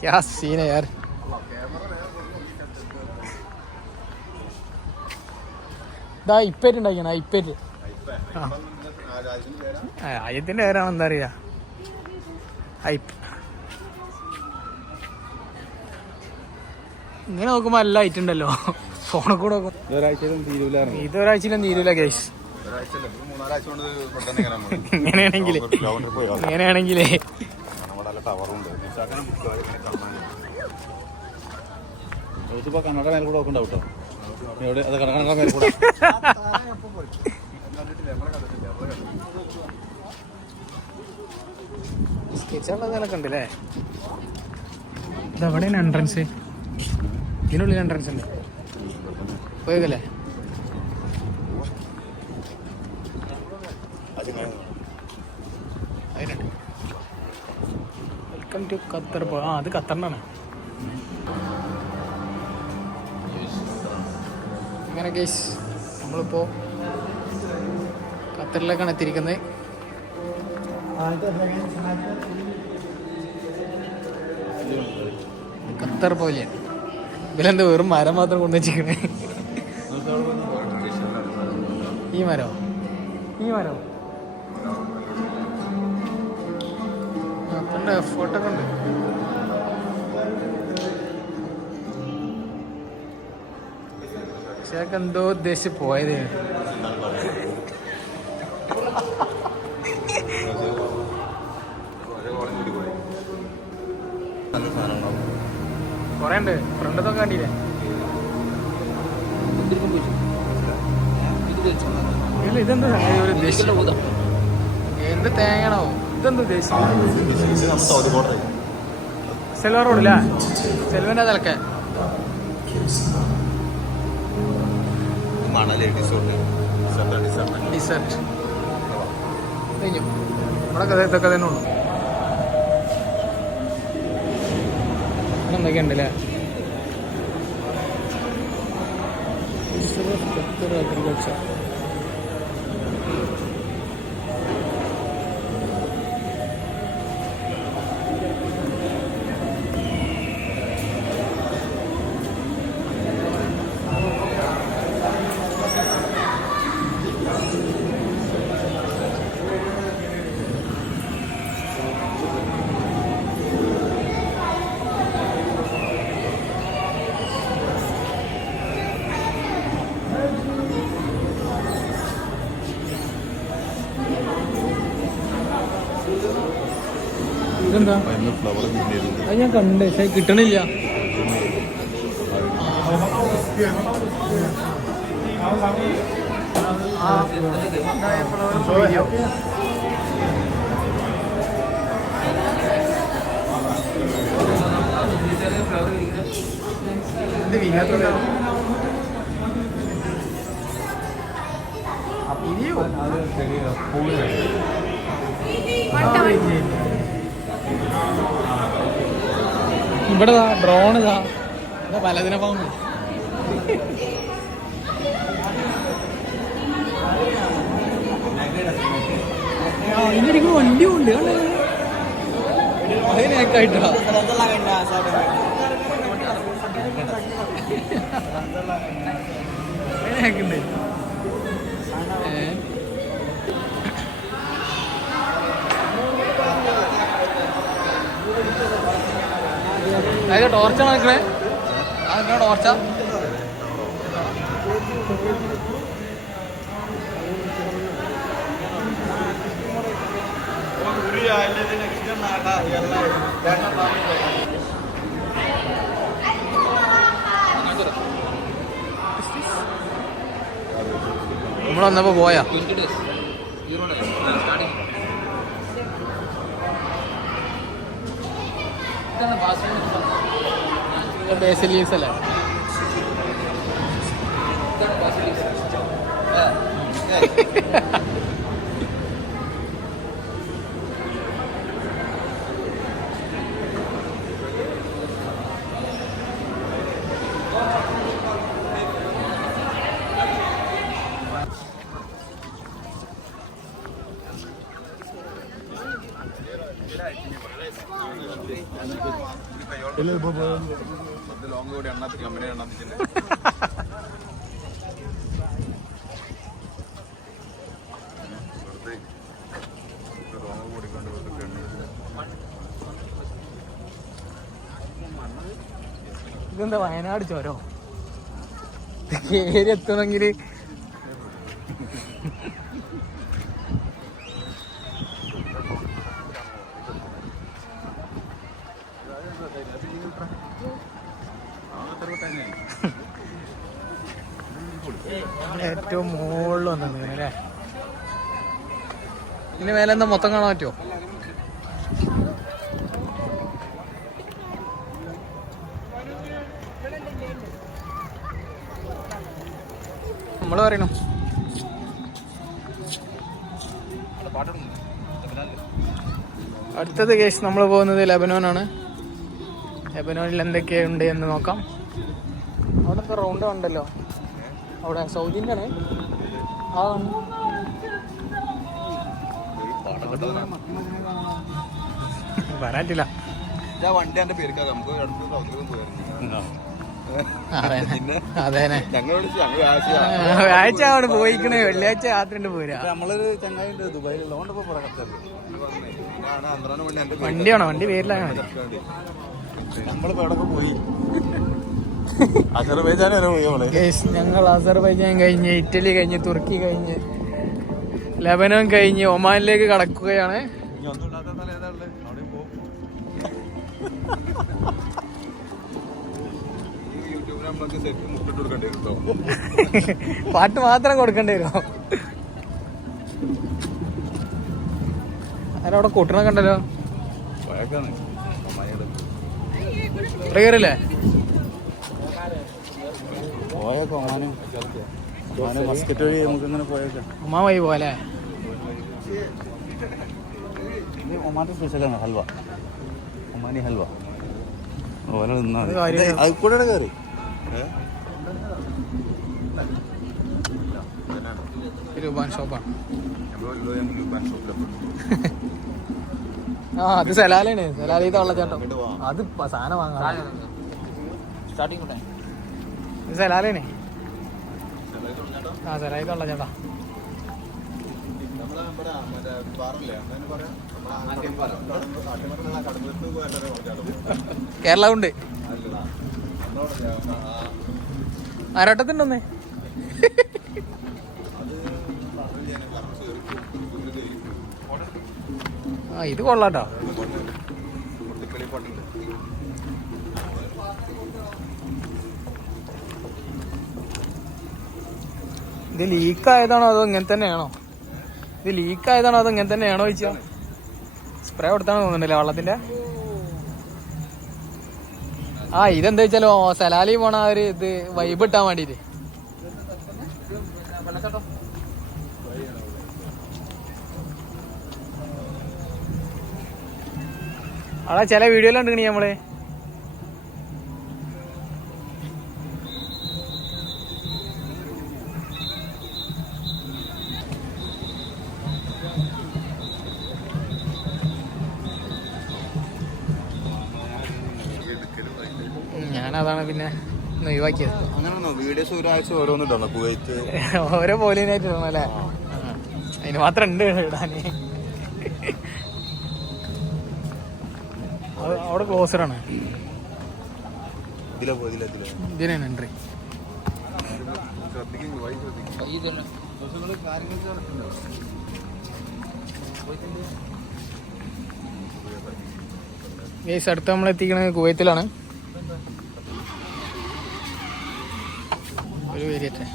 क्या सीन है यार. ഇപ്പേറ്റുണ്ടാക്കിയാണ് ഇപ്പേറ്റ്. അയ്യത്തിന്റെ പേരാണ് എന്താ അറിയാ ഐപ്പ്. ഇങ്ങനെ നോക്കുമ്പോ നല്ല ഐറ്റ് ഉണ്ടല്ലോ ഫോണിൽ കൂടെ നോക്കും. ഇതൊരാഴ്ചയിലും തീരൂല ഗൈസ്. ഇങ്ങനെയാണെങ്കിലേ കണ്ണട മേലെ കൂടെ നോക്കണ്ടാവും കേട്ടോ. എവിടെ അത് കണക്കണ മേലെ കൂടെ സ്കെച്ചുള്ളതൊക്കെ ഉണ്ടല്ലേ. ഇതെവിടെയാണ് എൻട്രൻസ്? ഇതിനുള്ളിൽ എൻട്രൻസ് ഉണ്ട്. പോയല്ലേ വെൽക്കം ടു ഖത്തർ. അത് ഖത്തറിനാണ്. അങ്ങനെ ഗൈസ് നമ്മളിപ്പോൾ ഖത്തറിലേക്കാണ് എത്തിയിരിക്കുന്നത്. ഖത്തർ പോലെയാണ്. ഇതിലെന്താ വെറും മരം മാത്രം കൊണ്ടുവച്ചിരിക്കണേ. ഈ മരോ അപ്പൻ്റെ എഫേർട്ടൊക്കെ ഉണ്ട്. പക്ഷേ എന്തോ ഉദ്ദേശിച്ച് പോയത്. കൊറേ ഉണ്ട്. ഫ്രണ്ടൊക്കെ കണ്ടില്ലേ? ഇതെന്താ ഒരു ഉദ്ദേശിച്ചത്? എന്ത് തേങ്ങയാണോ ഇതെന്ത് ഉദ്ദേശിച്ചത്? സെൽവ റോഡില്ല, സെൽവന്റെ തലക്കെ ഡിസർട്ട് കഴിഞ്ഞു. നമ്മുടെ ഇതൊക്കെ തന്നെ ഉള്ളു. എന്തൊക്കെ ഉണ്ടല്ലേ? അഗ്രികൾച്ചർ. ഇതെന്താ? അത് ഞാൻ കണ്ട് പക്ഷെ കിട്ടണില്ല. ഇവിടെ ഡ്രോൺ ഇതാ പലതിനെ പോകുന്നു. ഇതിരിക്കുന്ന വണ്ടിയും ഉണ്ട് അതിനേക്കായിട്ടാ. അതിനേക്കുണ്ട്. അതൊക്കെ ടോർച്ചാണ് നിൽക്കണേ. അതൊക്കെ ടോർച്ച. നമ്മൾ വന്നപ്പോ പോയാ ബേസിൽ ലീവ്സ് അല്ലേ? ഇതെന്താ വയനാട് ചോരോ കേരി എത്തണമെങ്കില് ഏറ്റവും മുകളിൽ വന്നത് അല്ലേ? ഇതിന് മേലെ എന്താ മൊത്തം കാണാൻ പറ്റുമോ? നമ്മള് പറയണം അടുത്തത് കേസ് നമ്മൾ പോകുന്നത് ലെബനോനാണ്. ലെബനോനിൽ എന്തൊക്കെയുണ്ട് എന്ന് നോക്കാം. അവിടെ എന്താ റൗണ്ട് ഉണ്ടല്ലോ, അവിടെ സൗദിൻ്റെ ആണ്. ആ വരാറ്റില്ല അതേനെ വ്യാഴ്ച അവിടെ പോയിക്കണേ, വെള്ളിയാഴ്ച രാത്രി പോരാ. നമ്മളൊരു ചങ്ങായി ദുബായിലുള്ള വണ്ടിയാണോ? വണ്ടി പേരിലാണ്. നമ്മളിപ്പോ എവിടെ പോയി? അസർബൈജാൻ വരെ പോയി നമ്മള്. ഞങ്ങൾ അസർബൈജാൻ കഴിഞ്ഞ്, ഇറ്റലി കഴിഞ്ഞ്, തുർക്കി കഴിഞ്ഞ്, ലെബനോൻ കഴിഞ്ഞ് ഒമാനിലേക്ക് കടക്കുകയാണ്. പാട്ട് മാത്രം കൊടുക്കേണ്ടി വരുമോ? ആരവിടെ കൂട്ടണ കണ്ടല്ലോ. കയറില്ലേ? ഒമാൻ വഴി പോലെ ഒമാന്റെ സ്പെഷ്യലാണ് ഹൽവ, ഒമാനി ഹൽവ. അത് കൂടെ കയറി ഷോപ്പാണ്. ആ അത് സലാലാണ്, സലാലീത്തെ വെള്ളച്ചാട്ടം. അത് സാധനം വാങ്ങാൻ ഇത് സലാലാണ്. ആ സലാലീത്തെ വെള്ളച്ചാട്ടാ. കേരള ഉണ്ട് ആരാട്ടത്തിണ്ടോന്നേ. ആ ഇത് കൊള്ളാട്ടോ. ഇത് ലീക്കായതാണോ അതോ ഇങ്ങനെ തന്നെയാണോ? ഇത് ലീക്കായതാണോ അതോ ഇങ്ങനെ തന്നെയാണോ ചോദിച്ചാ? സ്പ്രേ കൊടുത്താണോ തോന്നുന്നുണ്ടല്ലേ വെള്ളത്തിന്റെ. ആ ഇതെന്താ വെച്ചാലോ സലാലി പോണ ആ ഒരു ഇത് വൈബ് ഇട്ടാൻ വേണ്ടിട്ട്. അവിടെ ചില വീഡിയോയിലുണ്ട് നമ്മള്. ഞാനതാണ് പിന്നെ ഒഴിവാക്കിയത്. അങ്ങനെയാണോ വീഡിയോസ് ഒരാഴ്ച ഓരോന്നിട്ടാണോ കുവൈറ്റ് ഓരോ പോലീനായിട്ട് ഇടണം അല്ലേ? അതിന് മാത്രം ഉണ്ട് ഇടാന്. അവിടെ ക്ലോസറാണ്. ഇതിനാണ് എൻട്രി. ഗൈസ് അടുത്ത് നമ്മൾ എത്തിക്കണത് കുവൈത്തിലാണ്. ഒരു വേരിയറ്റെ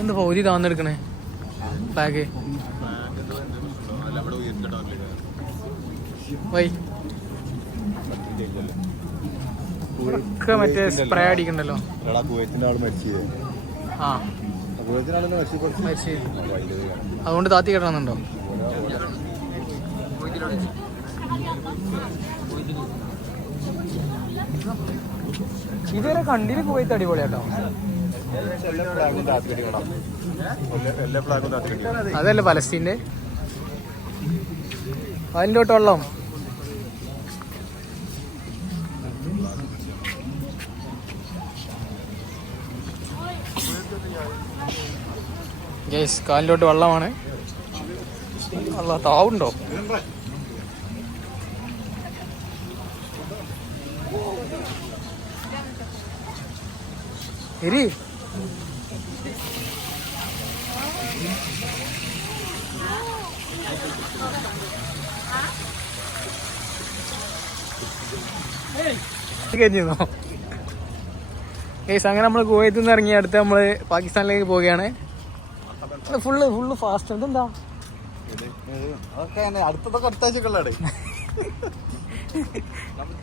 എന്താ പൗതി താന്നെടുക്കണേ ഫ്ലാഗ് വൈ ഒക്കെ മറ്റേ സ്പ്രേ അടിക്കണ്ടല്ലോ. ആ മരിച്ച് അതുകൊണ്ട് താത്തി കിട്ടണമെന്നുണ്ടോ? ഇതുവരെ കണ്ടിന് കുവൈത്ത് അടിപൊളിയാട്ടോ. അതല്ലേ പലസ്തീൻ്റെ അതിൻ്റെ തൊട്ട് വെള്ളം ഗൈസ് കാലിലോട്ട് വെള്ളമാണ്. അല്ല താവുണ്ടോ? ഇരി കഴിഞ്ഞോ ഗൈസ്? അങ്ങനെ നമ്മൾ കുവൈത്തിൽ നിന്ന് ഇറങ്ങി അടുത്ത് നമ്മൾ പാകിസ്ഥാനിലേക്ക് പോവുകയാണ്. Full fast. ഇതെന്താ? അതൊക്കെ അടുത്തൊക്കെ അടുത്താഴ്ചക്കുള്ളതാണ്.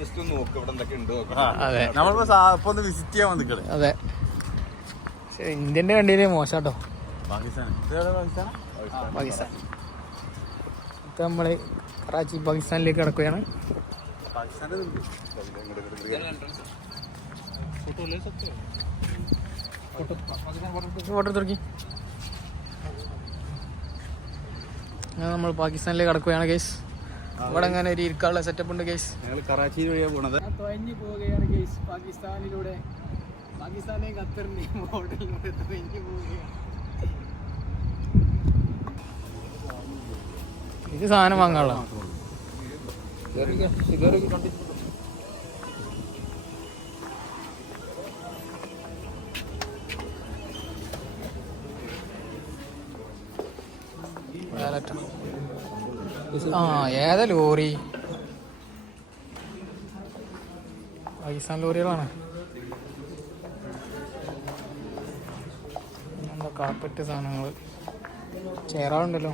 ജസ്റ്റ് ഒന്ന് നോക്ക് ഇവിടെ എന്തൊക്കെ ഉണ്ട്. അതെ, നമ്മളിപ്പോ ഒന്ന് വിസിറ്റ് ചെയ്യാൻ വന്നിക്കണേ. അതെ. ഇന്ത്യൻ്റെ കണ്ടിയിലേ മോശാട്ടോ. പാകിസ്ഥാൻ ഇപ്പം നമ്മൾ കറാച്ചി പാകിസ്ഥാനിലേക്ക് കിടക്കുകയാണ്. ഫോട്ടോ തുറക്കി. നമ്മൾ പാകിസ്ഥാനിലേക്ക് കിടക്കുകയാണ് കേസ്. ഇവിടെ അങ്ങനെ ഒരു ഇരിക്കാനുള്ള സെറ്റപ്പ് ഉണ്ട് കേസ്. കറാച്ചി വഴിയാണ് പോണത്. തുഴഞ്ഞു പോവുകയാണ് കേസ് പാകിസ്ഥാനിലൂടെ. പാകിസ്ഥാനെയും ഖത്തറിനെയും ബോർഡറിലൂടെ തുഴഞ്ഞു പോവുകയാണ്. ഇത് സാധനം വാങ്ങാനുള്ള ഏതാ ലോറി? പാകിസ്ഥാൻ ലോറികളാണ്. എന്താ കാർപ്പറ്റ് സാധനങ്ങൾ, ചേറാളുണ്ടല്ലോ,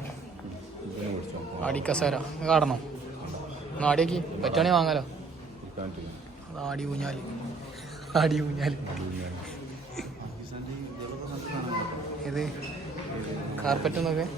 ആടിക്കസേര. കാണണോ? ഒന്ന് ആടിയാക്കി പറ്റുവാണെങ്കിൽ വാങ്ങാലോ. ആടി ഊഞ്ഞാല്, ആടി ഊഞ്ഞാല്. ഇത് കാർപ്പറ്റ് എന്നൊക്കെ.